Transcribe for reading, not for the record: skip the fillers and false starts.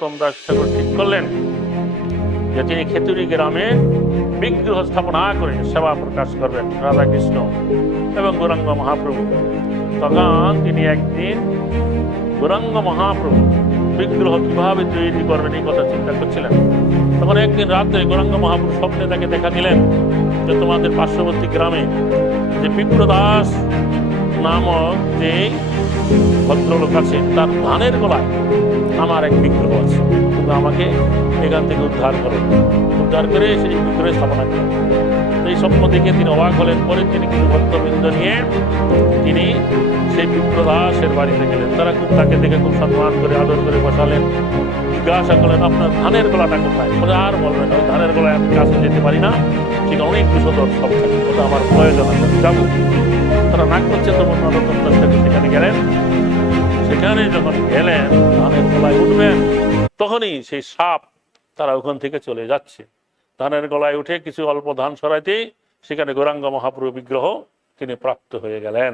নরোত্তম দাস ঠাকুর ঠিক করলেন যে তিনি খেতুরি গ্রামে বিগ্রহ স্থাপনা করে সেবা প্রকাশ করবেন রাধাকৃষ্ণ এবং গৌরাঙ্গ মহাপ্রভু। তখন তিনি একদিন গৌরাঙ্গ মহাপ্রভু বিগ্রহ কিভাবে তৈরি করবেন এই কথা চিন্তা করছিলেন। তখন একদিন রাতে গৌরাঙ্গ মহাপ্রভু স্বপ্নে তাকে দেখা দিলেন যে তোমাদের পার্শ্ববর্তী গ্রামে যে বিপ্রদাস নামক যে ভদ্রলোক আছে তার ধানের গলায় আমার এক বিগ্রহ আছে, তুমি আমাকে এখান থেকে উদ্ধার করো, উদ্ধার করে সেই বিগ্রহে স্থাপনা করো। এই স্বপ্ন দেখে তিনি অবাক হলেন। পরে তিনি কিছু ভক্তবৃন্দ নিয়ে তিনি সেই বিপ্রদাসের বাড়িতে গেলেন। তারা খুব তাকে দেখে খুব সম্মান করে আদর করে বসালেন, জিজ্ঞাসা করলেন আপনার ধানের গলাটা কোথায়? বলে আর বলবেন ওই ধানের গলায় আমি কাছে যেতে পারি না, ঠিক অনেক বিষদর সব থাকে, ওটা আমার প্রয়োজন আছে, যাবো। তারা নাক করছে, তখন নরোত্তম দাস ঠাকুর সেখানে গেলেন। সেখানে যখন গেলেন ধানের গলায় উঠবেন, তখনই সেই সাপ তারা ওখান থেকে চলে যাচ্ছে। ধানের গলায় উঠে কিছু অল্প ধান সরাইতেই সেখানে গৌরাঙ্গ মহাপ্রভু বিগ্রহ তিনি প্রাপ্ত হয়ে গেলেন।